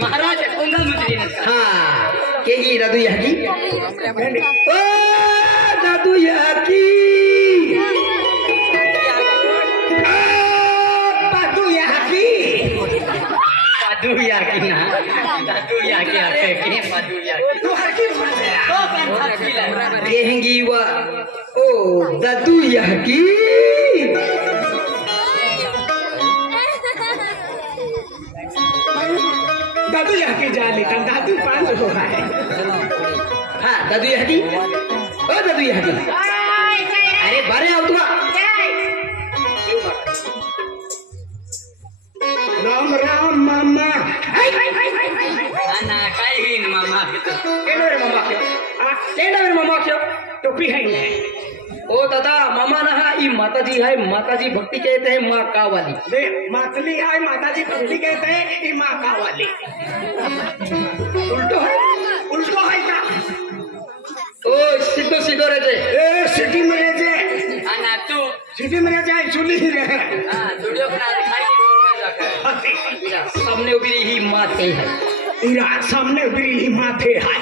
महाराज कोंगा मंत्री हाँ केगी दादू याकी ओ दादू याकी दादू याकी पादू याकी ना दादू याकी आके के पादू याकी तू हर की तो पंथी ला केंगी वा ओ दादू याकी दादू याकी जाली kan दादू पांच हो है हाँ दादू याकी ओ दादू याकी अरे बारे आओ तुम राम राम मामा ana kain mama gitu केडा रे मामा क्यों टोपी है ओ दादा मामा ना ई माताजी है माताजी भक्ति कहते हैं माँ का वाली दे मातली है माताजी भक्ति कहते हैं ई माँ का वाली उल्टो है का ओ सीधो सीधो रहते ए सिटी में रहते ana tu सिटी में रहते चुली ही रहे studio bana दिखाई सामने उभी रही माते है इरा सामने भी माथे है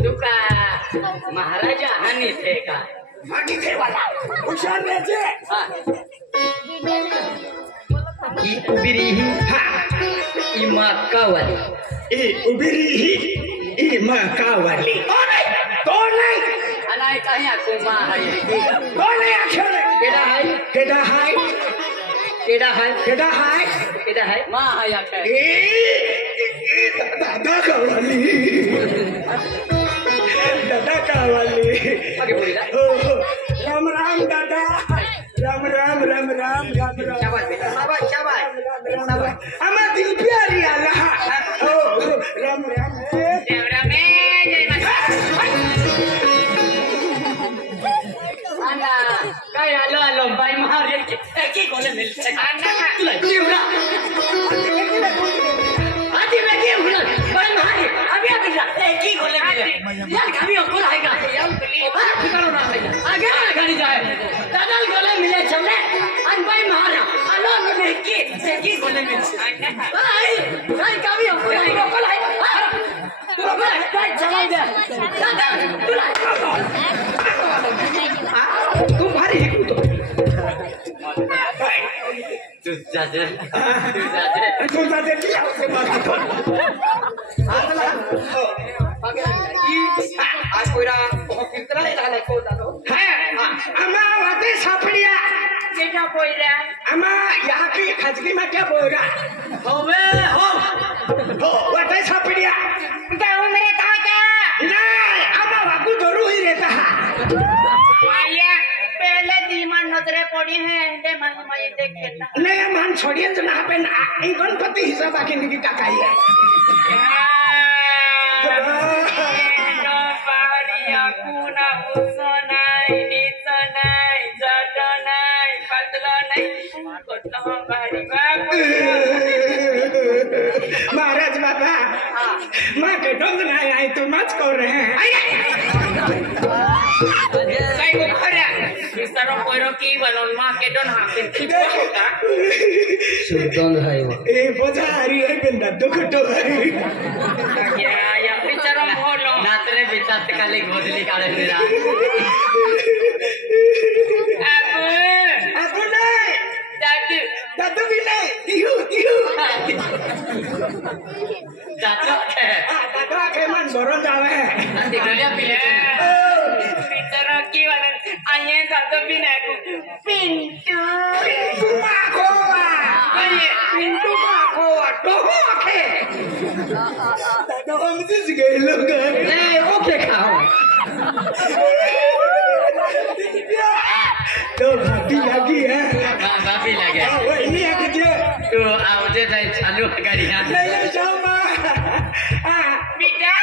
दुका महाराजा हानि थे का माटी थे वाला होशियार रहते ई उभी रही ई माँ का वाली ए उबरी ही ई माँ का वाली तो नहीं ana kaya kuma hai तो नहीं आखिर केडा है केडा है केडा है केडा है केडा है ma hai ke दादा का वाली दादा का वाली आगे बोलिए राम राम दादा राम राम राम राम राम राम शाबाश बेटा शाबाश शाबाश हमारा दिल प्यारी आला ओ Ram Ram ana kaya lo bai mahar ki kole milte ana liura adi me ki hula bai mahar abhi abhi ki kole milte yaar gabi ko आएगा यार प्लीज बाहर ठिकाना ना आएगा आगे ना गाड़ी जाए दादा कोले मिले चले अन भाई महारा आलो ने की कोले मिले भाई भाई गाड़ी को आएगा को आएगा तू भाई चला दे दादा तुम भारी है तू जाते तू जाते क्या उसके बाद आज कोई बहुत कितना ले रहा है कौन जानो है अम्मा वाते सापड़िया क्या बोल रहा है अम्मा यहाँ की खजगी में क्या बोल रहा होवे हो वाते सापड़िया गाँव में काका नहीं अम्मा वाकू जरूर ही रहता है ये पहले दीमान नजरे पड़ी है इंडे मन में देखे ना नहीं मन छोड़िए तो ना पे ना गणपति हिसाब आके निकी काकाई है महाराज बाबा माँ के डोंग नहीं आई तो मच कर रहे हैं सुल्तान है वो ए बोझारी है बिंदा दुखटो है नातरे बितात काले गोदली काले मेरा अब नहीं दादू दादू भी नहीं तिहु दादू के दादू के मन बरों जावे nanti golia pilih bicara ki वाला आये दादू भी नहीं पिंटू pintu makoa आये pintu makoa doho ke दादू हम जिस गए लोग ए ओके खाओ तो भाभी लगी है भाभी लगे वो इन्हीं आके जो तो आओ जे चालू गाड़ी नहीं जाओ माँ बेटा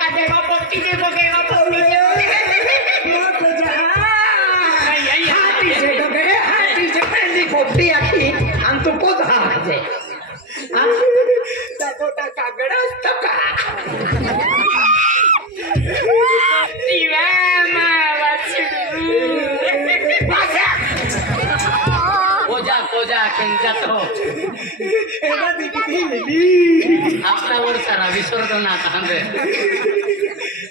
काटेगा पोपटी से ठोकेगा पोपटी से हाथी से पहली पोपटी आखी हम तो को हाथ जे तो कागड़ा तका कोजा कंजा तो एना दिखती मिली आपला वर सारा विसरतो ना कांदे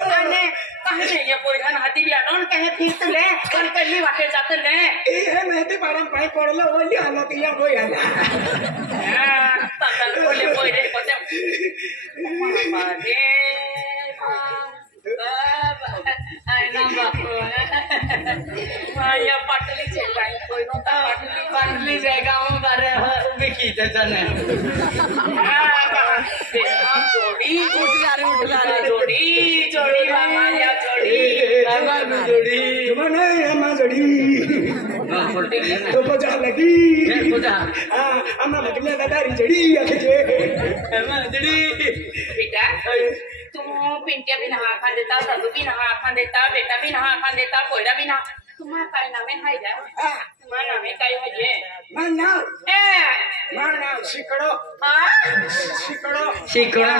आणि काहे ये पोरगन हाती आडून कहे फिरतले पण पहिली वाटे जातले ए माहिती पाडम पाय पडलं ओली आला की या होय आला तातल बोले पोरे कोते बागे आई ना बापू माया पाटली चेलाई कोई नता पाटली जाएगा हम बारे उबे कीते जने जोड़ी जोड़ी बाबा या जोड़ी बाबा जोड़ी तुम्हारे अम्मा जोड़ी तो पजा लगी हां अम्मा बदले दादारी जोड़ी आखे जे अम्मा जोड़ी बेटा तुम पिंटिया भी नहा खा देता सल्लू भी नहा खा देता बेटा भी नहा खा देता कोयरा भी नहा तुम्हारा काय नाम है हाय जाए तुम्हारा नाम है काय है ये माना शिकड़ो शिकणो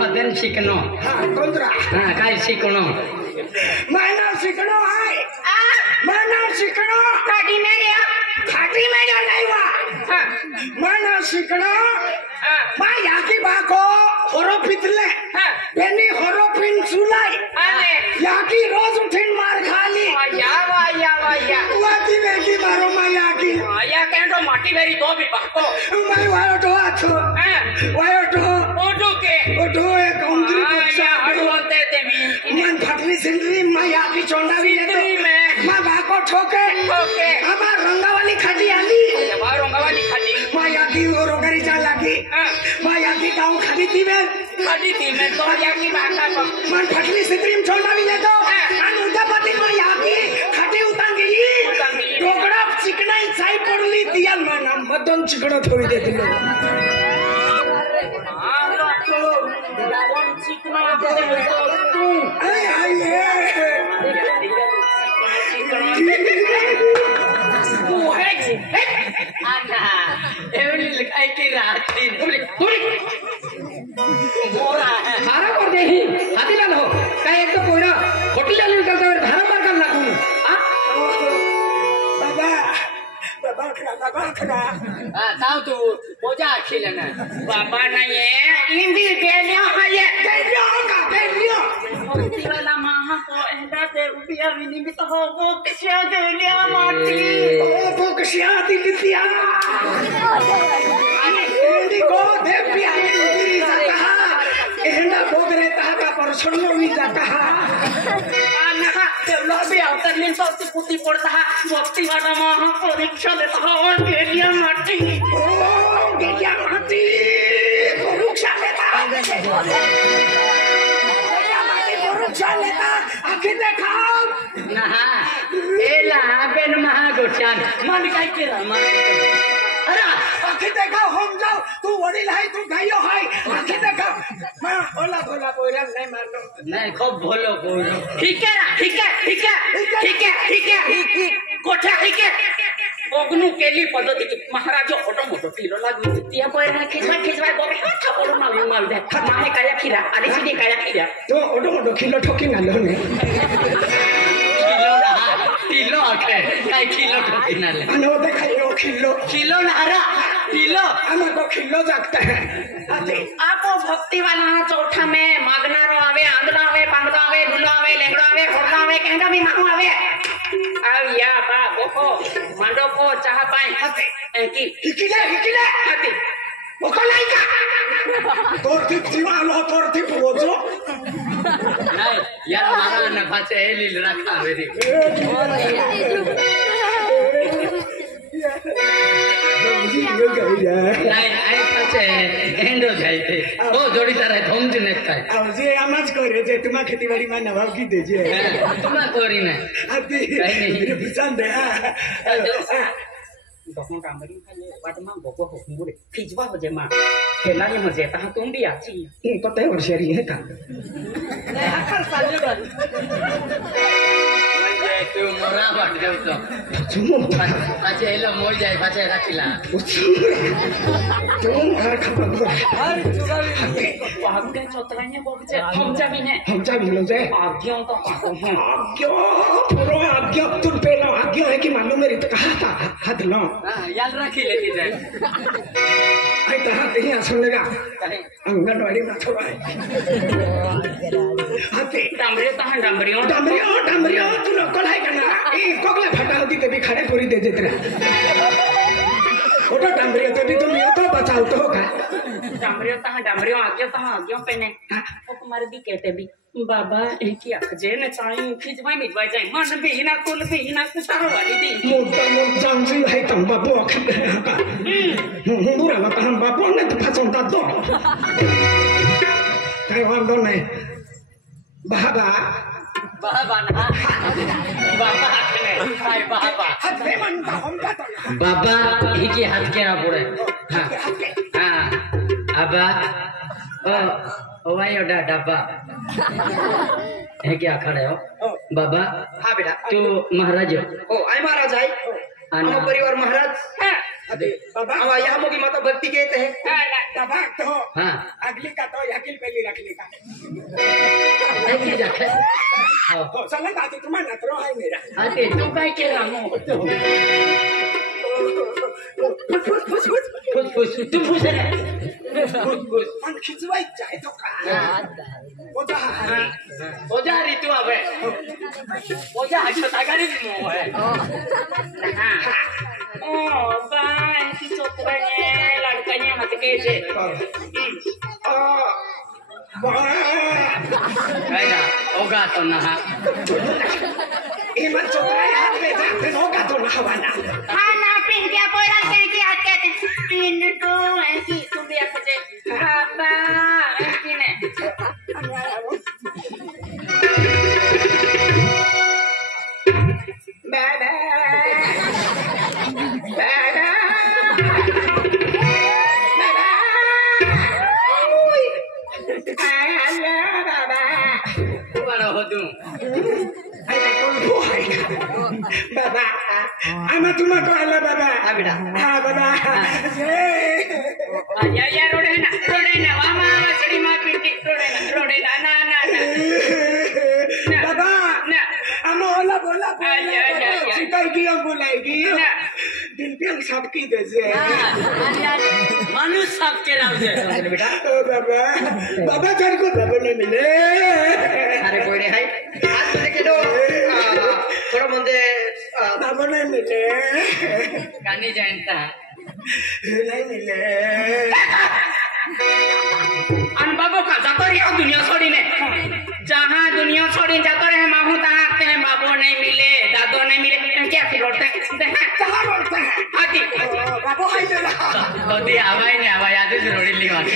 मदन शिकणो हां कोंद्रा हां काय शिकणो माना शिकड़ो हाय माना शिकड़ो खाटी में गया नहीं वा माना शिकड़ो मा याकी बाको होरो पितले बेनी होरो पिन सुलाई याकी रोज उठिन मार खाली या वाती बेकी मारो मा याकी या केंद्र माटी भेरी तो भी बाको मैं वायो तो आछो वायो तो ओटो के ओटो ए काउंट्री या हडवते देवी मन फटली सिंदरी मा याकी चोंडा भी सिंदरी में मा बाको ठोके आमा रंगावाली खटी आली बा रंगावाली खटी मा याकी रोगरी जा लागी मा याकी गांव खटी थी में तो याकी बाका मन फटली सिंदरी में चोंडा भी तो अन उदापति मा याकी खटी उतांगी टोकड़ा चिकनाई साई पड़ली दियाल मा नाम मदन चिकड़ो थोड़ी दे दिलो धारा पर दे ही हाथी लाल हो काय एक तो कोयरा होटल लाल करता है धारा पर कर लागू बाबा खड़ा ताऊ तू बोझा खिलना बाबा नहीं है इंदी बेलिया है बेलिया वाला माहा को एंदा से रुपया भी नहीं तो हो वो किसे बेलिया माटी ओ वो किसे दिलिया इंदी को दे पिया उरी जाता एंदा बोगरे ताका पर छोड़ो भी जाता आना लॉबी आउटर लिन तो पुती पड़ता है भक्ति वाला माहा परीक्षा देता है और बेलिया माटी ओ बेलिया माटी परीक्षा देता लेता आखिर देखा ना एला बेन महागोचान मन काय केला मन अरे आखिर देखा हम जाओ तू वडील है तू गायो है आखिर देखा मैं बोला कोयरा नहीं मारनो नहीं खूब भोलो बोलो ठीक है कोठा ठीक है ओगनु केली पद्धती महाराज ऑटो मोटो किलो लागू तिया पोयरा खिचवा गोबे था बोलो माल दे माहे काया खिरा आदि सिदी काया खिरा तो ऑटो मोटो किलो ठोकी ना लो ने किलो आके काय किलो ठोकी ना ले अनो देखायो किलो नारा किलो हमें को किलो जागता है आपो भक्ति वाला चौथा में मागना रो आवे आंदला आवे पांगदा आवे दुला आवे लेंगड़ा आवे खोड़ा आवे कहंगा भी मांगो आवे आव या बा बोको मांडो को चाह पाए हते एकी हिकिले हते बोको लाइका तोर थी जीवालो तोर थी पोजो नहीं यार मारा नखा से लील रखा मेरी नहीं आई पाचे एंडो जाइते ओ जोड़ी तारे धोम जने काय अब जे आमाज करे जे तुमा खेतीबाड़ी में नवाब की दे जे तुमा कोरी ना अभी नहीं मेरे पसंद है दोनों कामरी खाली वाटमा बोको होकुरे खिजवा हो जे मा खेला ये मजे ता तुम भी आची तो तय वर्षरी है था अकल चालू कर म्हणजे तू मोरा वाट जाऊतो पाचे हेला मोर जाय पाचे राखीला तुम घर खबर हर चुरावी भागते चोतराने बोलचे हम जावी लो जे आज्ञा तो आज्ञा पूरा आज्ञा तुम पेला आज्ञा है कि मालूम मेरी तो कहा था हाथ लो याद रखी लेती जाए आई तो हाथ नहीं आसन लगा अंगनवाड़ी में थोड़ा हाथी डामरियो तू लोग को लाई करना ये कोगले फटा होती तभी खड़े पूरी दे देते रहे ओटा डामरियो तभी तुम ये तो बचाओ तो होगा डामरियो आगे पेने वो तुम्हारे भी कहते भी बाबा एक ही अखजे न चाहे खिजवाई मिजवाई जाए मन भी हिना कुल भी हिना सारो वाली दी मोटा जांजी है तुम बाबू अखन बुरा लगा हम बाबू ने तो फसंता दो कहीं वांदो नहीं बाबा ना बाबा हाय बाबा हाथ में मन का हम का तो बाबा ही के हाथ के ना पड़े हाँ अबा ओ भाई ओडा डब्बा है क्या खड़े हो बाबा हाँ बेटा तू महाराज हो ओ आई महाराज आई हम परिवार महाराज अरे बाबा हम यहाँ मोगी माता भक्ति कहते हैं बाबा तो हाँ अगली का तो यकील पहली रख लेगा एक ही जाके तो चला बात तुम्हारा नतरो है मेरा अरे तू काय के रामो फुस तू फुस रे फुस मन खिंचवाई जाए तो का ओजा रे तू अबे ओजा छोटा गाड़ी में मो है ओ बाय की चोटने लड़कने हाथ के जे कायदा ओगा तो ना ये मन चोटरा हाथ में जाते होगा तो ना हवाना हाँ ना पिन क्या बोला क्या हाथ कहते पिन तो ऐसी तू भी ऐसे बाबा ऐसी ने बाबा बाबा बाबा आमा तुम्हा को आला बाबा हाँ बेटा हाँ बाबा या रोडे ना वामा वसड़ी मा पिंटी रोडे ना बाबा ना आमा ओला बोला या चिताएगी और बुलाएगी दिल पे हम सबकी दे मानुष सब के नाम से बेटा बाबा बाबा घर को बाबा नहीं मिले अरे कोई नहीं है हाथ में लेके दो थोड़ा मुंडे बाबा नहीं मिले गाने जानता नहीं मिले अन बाबू का जातो रही हो दुनिया छोड़ी ने जहाँ दुनिया छोड़ी जातो रहे माहू तहाँ आते हैं बाबू नहीं मिले दादो नहीं मिले क्या फिर रोते हैं कहाँ बोलते हैं हाथी बाबू हाय मेरा होती हवाई ने हवाई आते से रोड़ी ली बात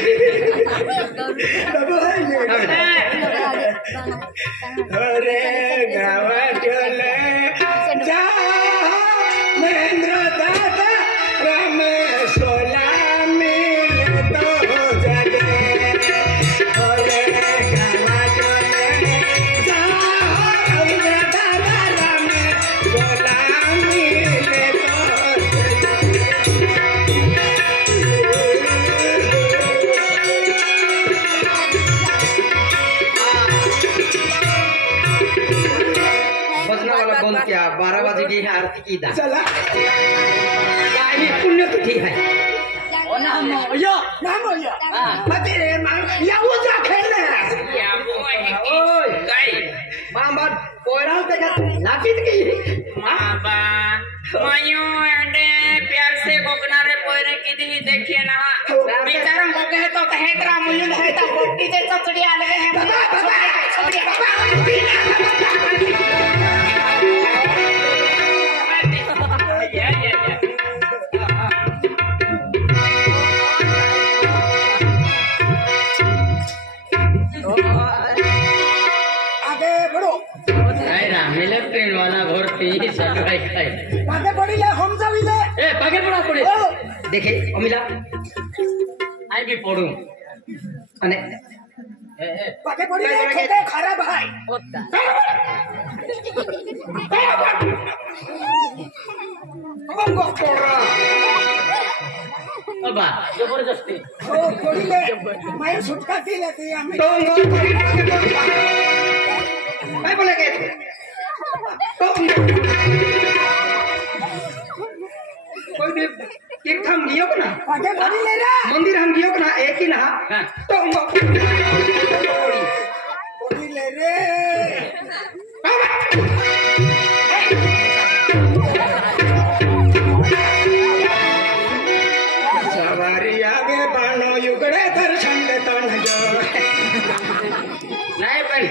बाबू हाय मेरा अरे गावा चले जा महेंद्र दादा राम सोला मिल तो जगे अरे गावा चले जा महेंद्र दादा राम सोला मिल तो बजना वाला बंद किया 12 बजे की आरती की दा चला ये पुण्य तिथि है ओ ना यो नाम हो या हाँ मते या वो जा खेलने या वो है कि गाय मामा कोयराल तक नाचित की बाबा मायो एंडे प्यार से गोकनारे पोरे की दी देखिए ना बेचारा को कहे तो हेतरा मुल्ल है तो बोटी से चचड़ी आ लगे हैं आगे बढ़ो मिले ट्रेन वाला घर पे सगाई खाए आगे बढ़ी ले हम जावी ले ए पागे पड़ा पड़े देखे अमिला आई भी पड़ू અને पाके पड़ी रे खेते खराब है बाबा जबरदस्ती ओ पड़ी ले मैं छुटका दी लेती हमें मैं बोले के कोई भी एक हम गियो को ना पाके पड़ी ले रे मंदिर हम गियो को ना एक ही ना तो पड़ी ले रे सवारी आगे बानो युगड़े दर्शन देता न जो नाही पण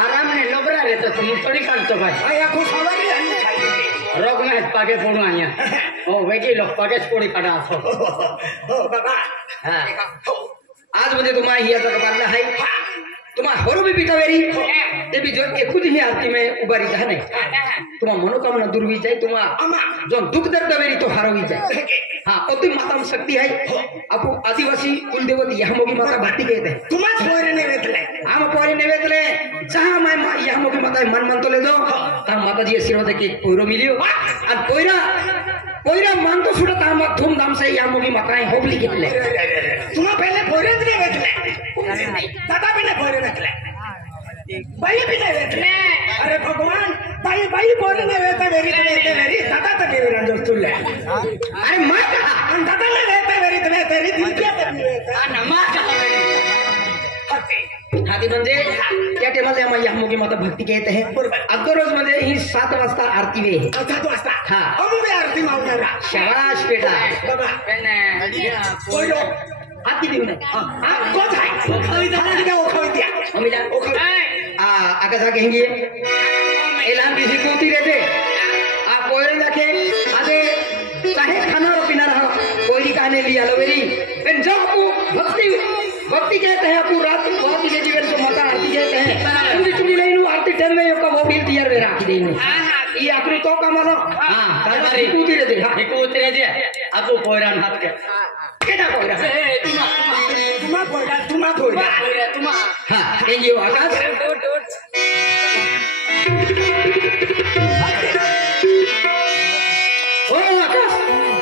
आराम ने लोबरा रहता तुम थोड़ी काढतो भाई आया को सवारी अन्य खाई रोग में पाके फोडू आया ओ वेगी लोक पाकेच पोडी काढा असो हो बाबा हा आज मध्ये तुम्हा ही आता बांधला है तुम्हा हरो भी बिटावेरी ते भी जो एकूच ही आरती में उबारी जा नहीं तुम्हा मनोकामना दूर हुई जाए तुम्हा अमा जो दुख दर्द वेरी तो हारो हुई जाए हाँ अति माता में शक्ति है आपको आदिवासी कुलदेवती यहाँ मोगी माता भक्ति कहते हैं तुम्हाच पोरे ने वेतले हम पोरी नैवेद्य जहाँ मैं यहाँ मोगी माता मन मन तो ले दो तहाँ माता जी आशीर्वाद के कोयरो मिलियो और कोयरा मान तो सुड़ा तहाँ धूमधाम से यहाँ मोगी माताएं होबली कितले तुम्हा पहले पोरे ने वेतले दादा भी ने पोरे वेतले बाई भी ने वेतले अरे भगवान बाई पोरे ने वेते वेरी दादा तो के वेरन जो तुले अरे माँ दादा ने वेते वेरी तेरी क्या करनी वेते नमा हाथी म्हणजे त्या टेबल आम्हाला या मोगी माता भक्ती कहते हैं अगरोज मध्ये ही 7 वाजता आरती वे है अच्छा तो वाजता हाँ हम भी आरती मावणार शाबाश बेटा बाबा कोई लो आरती देऊ नाही हां कोण आहे खावी द्या अमिला आका जा कहेंगे एलान किसी कोती रहते आप कोयरे जाके आधे चाहे खाना और पीना रहा कोयरी कहने लिया लोवेरी लेकिन जब आपको भक्ति कहते हैं आपको रात बहुत ही जीवन को माता आरती कहते हैं पूरी चुनी नहीं नु आरती टाइम में का वो बिल तैयार वे राखी देनी ये आपने तो का मानो हां तारी कोती रहते हां कोती रहते आपको पोरान हाथ के केटा कोयरा तुम्हा कोयरा हां थैंक यू आकाश